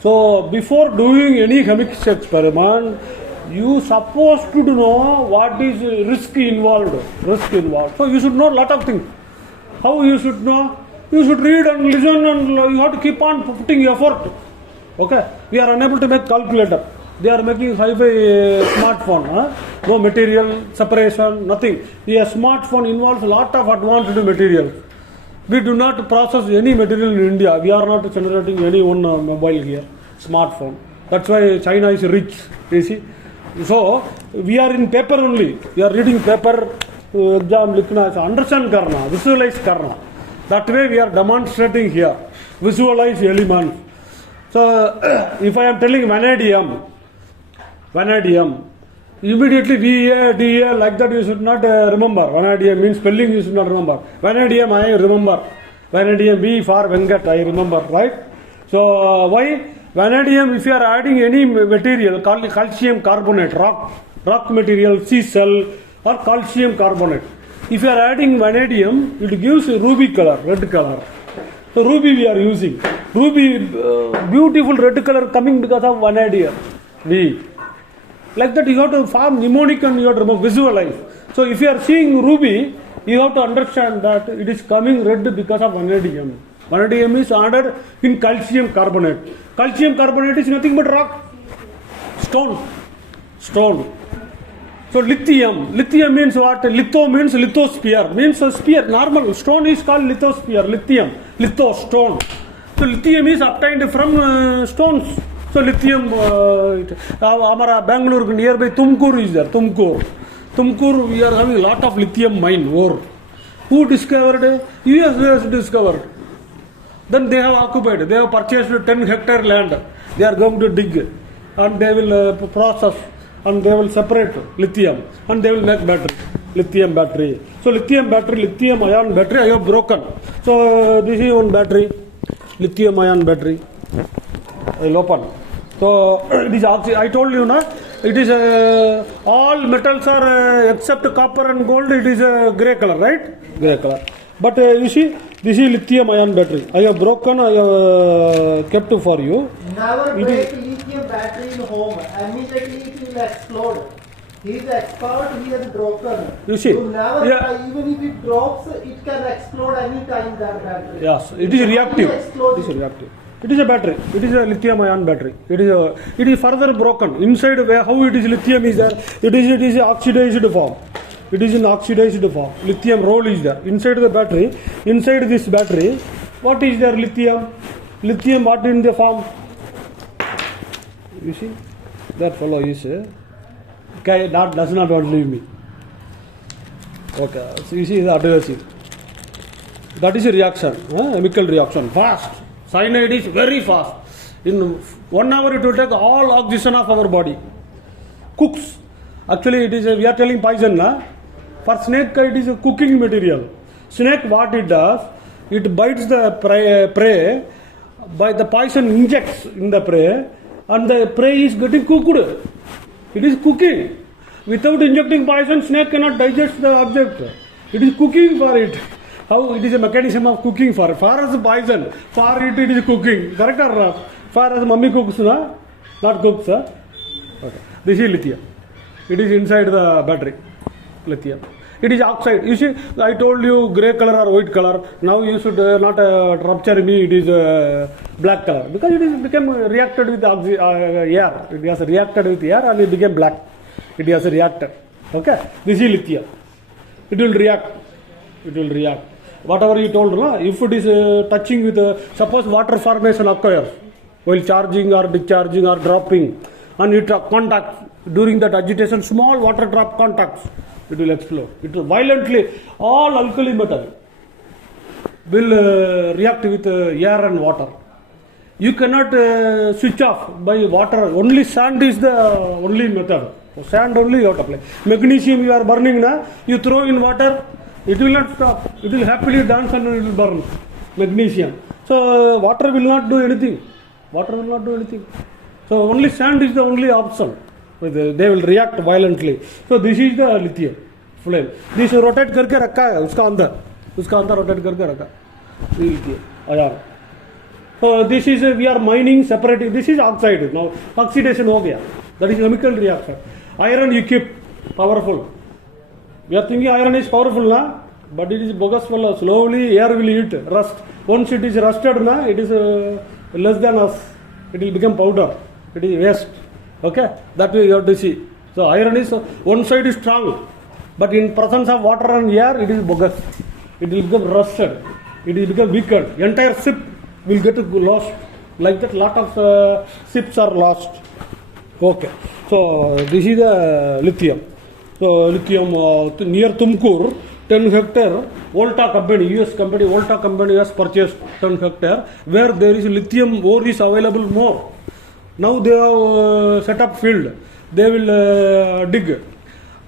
So before doing any chemical experiment, you supposed to know what is risk involved. Risk involved. So you should know a lot of things. How you should know? You should read and listen, and you have to keep on putting effort. Okay? We are unable to make calculator. They are making hi-fi smartphone. No material separation, nothing. A smartphone involves a lot of advanced material. We do not process any material in India. We are not generating any one mobile here, smartphone. That's why China is rich. You see. So we are in paper only. We are reading paper. Exam likhna, understand karna, visualize karna. That way we are demonstrating here. Visualize elements. So if I am telling vanadium, immediately VA, DA, like that you should not remember. Vanadium means spelling you should not remember. Vanadium I remember. Vanadium V for Venkat I remember, right? So why? Vanadium, if you are adding any material, calcium carbonate, rock material, C-cell or calcium carbonate. If you are adding vanadium, it gives a ruby color, red color. So ruby we are using. Ruby, beautiful red color coming because of vanadium. V. Like that you have to form mnemonic and you have to visualize. So if you are seeing ruby, you have to understand that it is coming red because of vanadium. Vanadium is added in calcium carbonate. Calcium carbonate is nothing but rock. Stone. So lithium. Lithium means what? Litho means lithosphere. Means a sphere. Normal stone is called lithosphere. Lithium. Litho, stone. So lithium is obtained from stones. So lithium, our Bangalore nearby Tumkur is there. Tumkur, we are having a lot of lithium mine ore. Who discovered? US discovered. Then they have occupied. They have purchased 10 hectare land. They are going to dig and they will process and they will separate lithium and they will make battery. Lithium battery. So lithium ion battery I have broken. So this is one battery. Lithium ion battery. I will open. So it is I told you na, it is all metals are except copper and gold, it is grey color, right? Grey color. But you see, this is lithium ion battery. I have broken, I have kept for you. Never break lithium battery in home. Immediately it will explode. He is expert, he has broken. You see, you never try, even if it drops, it can explode any time, that battery. Yes, it is reactive. It is reactive. It is a battery. It is a lithium ion battery. It is further broken. Inside where how it is lithium is there, it is oxidized form. It is in oxidized form. Lithium roll is there. Inside the battery, inside this battery, what is there? Lithium. Lithium what in the form? You see? That fellow is does not want to leave me. Okay. So you see the adversity. That is a reaction. Chemical reaction. Fast. Cyanide is very fast. In 1 hour it will take all oxygen of our body. Cooks. Actually it is we are telling poison na. For snake it is a cooking material. Snake what it does, it bites the prey, by the poison injects in the prey and the prey is getting cooked. It is cooking. Without injecting poison, snake cannot digest the object. It is cooking for it. How it is a mechanism of cooking for it. Far as poison, for it is cooking. Correct or not? Far as mummy cooks, na? Not cooks. Okay. This is lithium. It is inside the battery. Lithium. It is oxide. You see, I told you grey color or white color. Now you should not rupture me. It is black color because it is become reacted with air. It has reacted with air and it became black. It has a reactor. Okay. This is lithium. It will react. It will react. Whatever you told, no? If it is touching with, suppose water formation occurs while charging or discharging or dropping, and it contacts during that agitation, small water drop contacts, it will explode. It will violently, all alkali metal will react with air and water. You cannot switch off by water. Only sand is the only method. So sand only you have to apply. Magnesium you are burning, na? You throw in water, it will not stop. It will happily dance and it will burn. Magnesium. So water will not do anything. Water will not do anything. So only sand is the only option. They will react violently. So this is the lithium flame. This rotate करके रखा है उसका अंदर rotate करके रखा. Lithium ion. So this is we are mining, separating. This is oxide. Now oxidation हो गया. That is chemical reaction. Iron you keep powerful. We are thinking iron is powerful, na? But it is bogus fellow. Slowly air will eat rust. Once it is rusted, na, it is less than us. It will become powder. It is waste. Okay, that way you have to see. So iron is one side is strong, but in presence of water and air, it is bogus. It will become rusted. It will become weaker. Entire ship will get lost. Like that, lot of ships are lost. Okay, so this is the lithium. So lithium near Tumkur, 10 hectare, Volta company, US company, Volta company has purchased 10 hectare, where there is lithium ore is available more. Now they have set up field. They will dig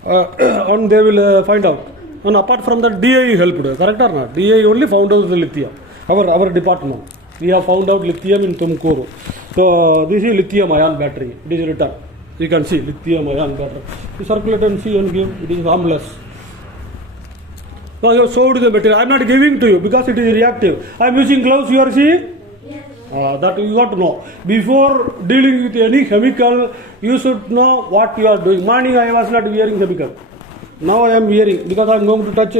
and they will find out. And apart from that, DI helped, correct or not? DI only found out the lithium. Our department. We have found out lithium in Tumkuru. So this is lithium ion battery. It is written. You can see lithium ion battery. You circulate and see and give. It is harmless. So you have showed the material. I am not giving to you because it is reactive. I am using gloves. You are seeing. That you got to know. Before dealing with any chemical, you should know what you are doing. Morning I was not wearing chemical. Now I am wearing because I am going to touch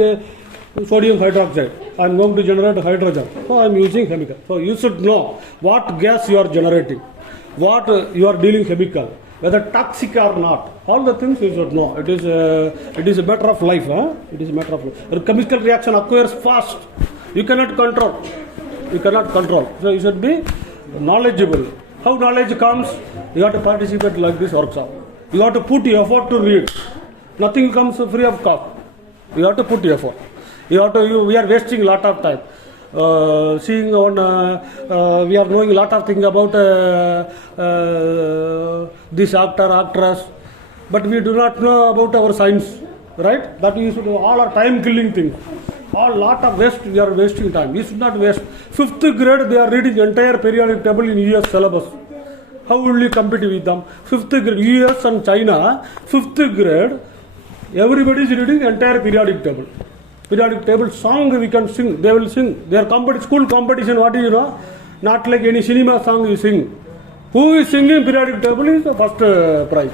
sodium hydroxide. I am going to generate hydrogen. So I am using chemical. So you should know what gas you are generating, what you are dealing chemical, whether toxic or not. All the things you should know. It is a matter of life. It is a matter of life. A chemical reaction occurs fast. You cannot control. You cannot control. So you should be knowledgeable. How knowledge comes? You have to participate like this workshop. You have to put effort to read. Nothing comes free of cost. You have to put effort. We are wasting a lot of time. Seeing on, we are knowing a lot of things about this actor, actress, but we do not know about our science, right? That we should all are time killing things. All lot of waste, we are wasting time. We should not waste. 5th grade, they are reading entire periodic table in US syllabus. How will you compete with them? 5th grade, US and China, 5th grade, everybody is reading entire periodic table. Periodic table song we can sing, they will sing. Their school competition, what do you know? Not like any cinema song you sing. Who is singing periodic table is the first prize.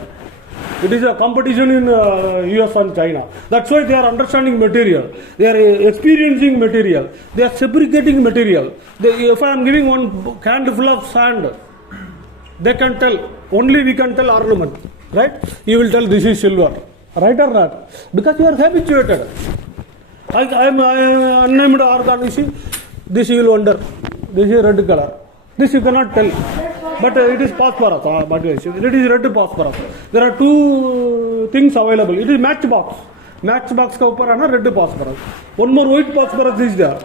It is a competition in US and China. That's why they are understanding material. They are experiencing material. They are fabricating material. If I am giving one handful of sand, they can tell. Only we can tell ornament. Right? You will tell this is silver. Right or not? Because you are habituated. I am unnamed organ. You see, this you will wonder. This is red color. This you cannot tell. But it is phosphorus. It is red phosphorus. There are two things available. It is matchbox. Matchbox ka upar ana red phosphorus. One more white phosphorus is there.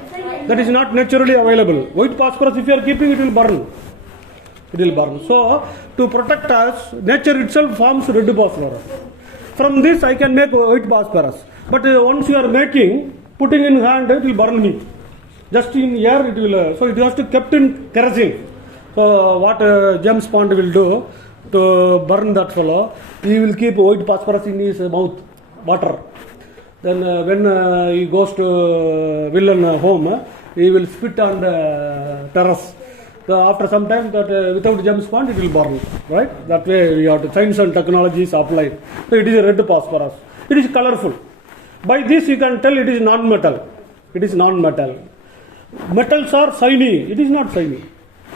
That is not naturally available. White phosphorus, if you are keeping, it will burn. It will burn. So, to protect us, nature itself forms red phosphorus. From this, I can make white phosphorus. But once you are making, putting in hand, it will burn me. Just in air, it will. So, it has to be kept in kerosene. So what James Bond will do to burn that fellow, he will keep white phosphorus in his mouth, water. Then when he goes to villain home, he will spit on the terrace. So after some time, that without James Bond, it will burn, right? That way, we have to science and technology is applied. So it is a red phosphorus. It is colorful. By this, you can tell it is non-metal. It is non-metal. Metals are shiny. It is not shiny.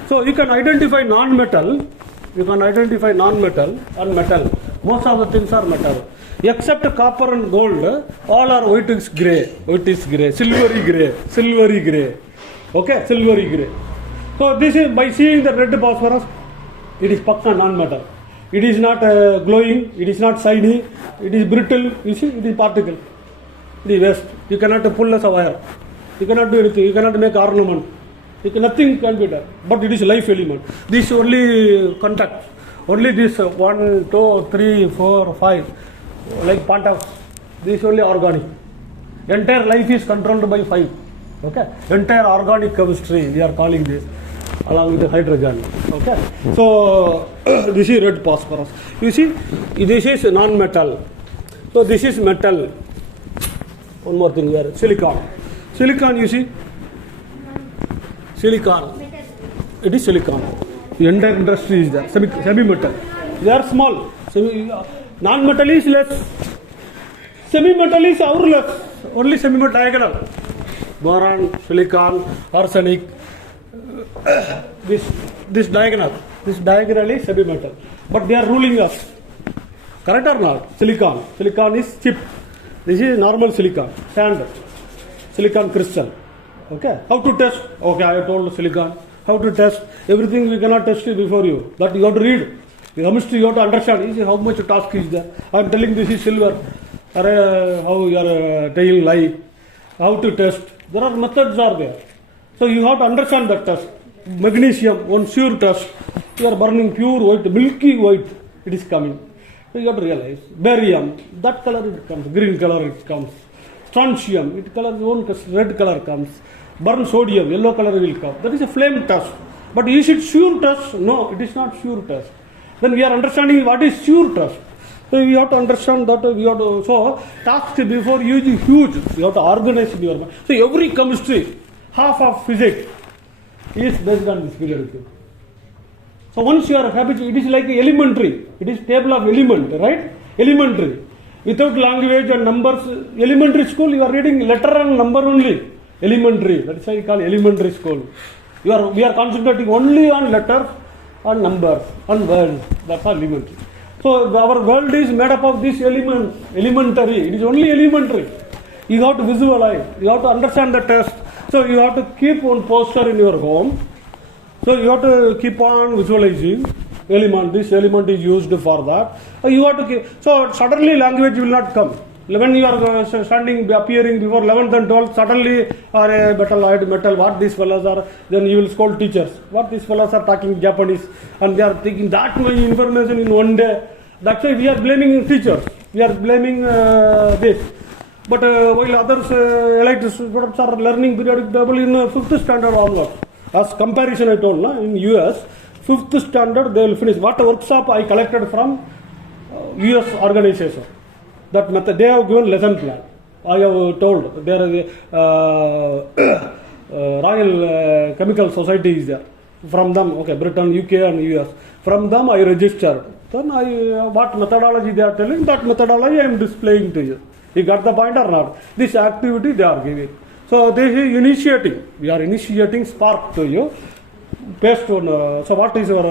So you can identify non-metal. You can identify non-metal and metal. Most of the things are metal. Except copper and gold, all are whitish grey. Whitish grey, silvery grey, silvery grey. Okay, silvery grey. So this is by seeing the red phosphorus, it is pakka non-metal. It is not glowing. It is not shiny. It is brittle. You see, it is particle. It is waste. You cannot pull as a wire. You cannot do anything. You cannot make ornament. Nothing can be done, but it is life element. This only contact, only this 1, 2, 3, 4, 5, like part of this only organic. Entire life is controlled by 5. Okay, entire organic chemistry we are calling this, along with the hydrogen. Okay, so this is red phosphorus. You see, this is non-metal. So this is metal. One more thing here, silicon. Silicon, you see. Silicon. it is silicon. The entire industry is there. Semi-metal. They are small. Non-metal is less. Semi-metal is our less. Only semi-metal diagonal. Boron, silicon, arsenic. This diagonal is semi-metal. But they are ruling us. Correct or not? Silicon. Silicon is chip. This is normal silicon. Standard. Silicon crystal. Okay. How to test? Okay, I told silicon. How to test? Everything we cannot test before you. That you have to read. The chemistry you have to understand. How much task is there? I am telling this is silver. How you are telling lie. How to test? There are methods are there. So you have to understand that test. Magnesium, one sure test. You are burning pure white, milky white. It is coming. So you have to realize. Barium, that color it comes. Green color it comes. Strontium, it color own red color comes. Burn sodium, yellow color will come. That is a flame test. But is it sure test? No, it is not sure test. Then we are understanding what is sure test. So we have to understand that we have to, so task before you is huge. You have to organize in your mind. So every chemistry, half of physics is based on this periodic. So once you are habituated, it is like elementary. It is table of element, right? Elementary. Without language and numbers, elementary school, you are reading letter and number only. Elementary. That is why we call elementary school. We are concentrating only on letters and numbers and words. That's all elementary. So our world is made up of these elements. Elementary. It is only elementary. You have to visualize. You have to understand the test. So you have to keep one poster in your home. So you have to keep on visualizing element. This element is used for that. You have to keep. So suddenly language will not come. When you are appearing before 11th and 12th, suddenly are a metal, what these fellows are, then you will scold teachers. What these fellows are talking Japanese, and they are taking that many information in one day. That's why we are blaming teachers. We are blaming this. But while others, elite students are learning periodic table in 5th standard onwards. As comparison I told, in US, 5th standard they will finish. What workshop I collected from US organization. That method, they have given lesson plan. I have told there is Royal Chemical Society is there. From them, okay, Britain, UK and US. From them I registered. Then what methodology they are telling, that methodology I am displaying to you. You got the point or not? This activity they are giving. So this is initiating. We are initiating spark to you. Paste on. So what is your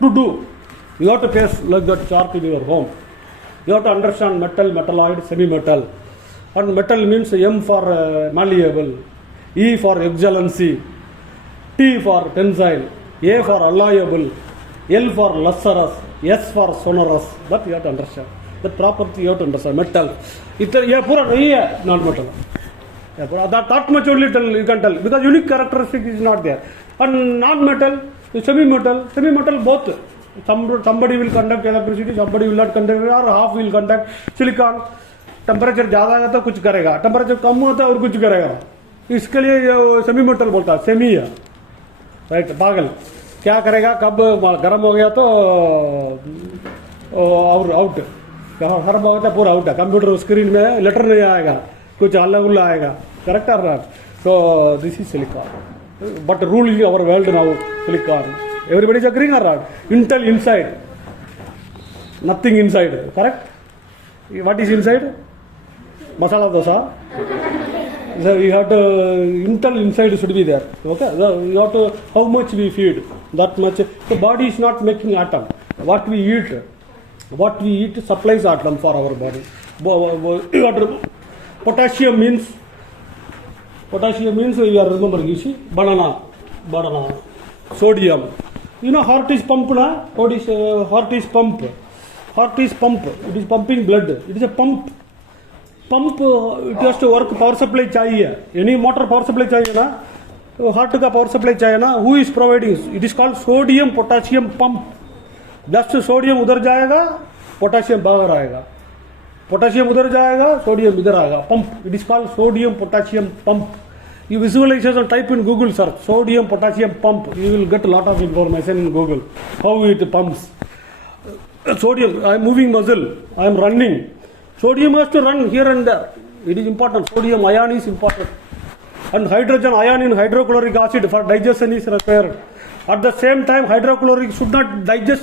to do? You have to paste like that chart in your home. You have to understand metal, metalloid, semi-metal. And metal means M for malleable, E for excellency, T for tensile, A for alloyable, L for lustrous, S for sonorous. That you have to understand. That property you have to understand. Metal. Non-metal. That much only you can tell. Because unique characteristic is not there. And non-metal, semi-metal both. Somebody will conduct electricity, somebody will not conduct, or half will conduct. Silicon, temperature ज़्यादा है तो कुछ करेगा, temperature कम होता है और कुछ करेगा. इसके लिए सेमी मेटल बोलता है, सेमी है, राइट? पागल क्या करेगा, कब गर्म हो गया तो और आउट, गर्म हो गया तो पूरा आउट है. कंप्यूटर स्क्रीन में लेटर नहीं आएगा, कुछ अलग उल्ला आएगा. करेक्ट और not? So this is silicon, but ruling our world now silicon. Everybody is agreeing or not? Intel inside, nothing inside. Correct? What is inside? Masala dosa. So you have to, Intel inside should be there. Okay? So you have to, how much we feed, that much. The body is not making atom. What we eat supplies atom for our body. Potassium means you are remembering, you see, banana. Sodium. You know heart is pump na? Heart is pump. It is pumping blood. It is a pump. It has to work. Power supply chahiye. Any motor power supply chahiye na? Heart ka power supply chahiye na? Who is providing? It is called sodium potassium pump. Just sodium udhar jayega, potassium bahar aayega. Potassium udhar jayega, sodium idhar aayega. Pump. It is called sodium potassium pump. You visualize and type in Google search sodium potassium pump. You will get a lot of information in Google how it pumps. Sodium, I am moving muscle, I am running. Sodium has to run here and there. It is important. Sodium ion is important. And hydrogen ion in hydrochloric acid for digestion is required. At the same time, hydrochloric should not digest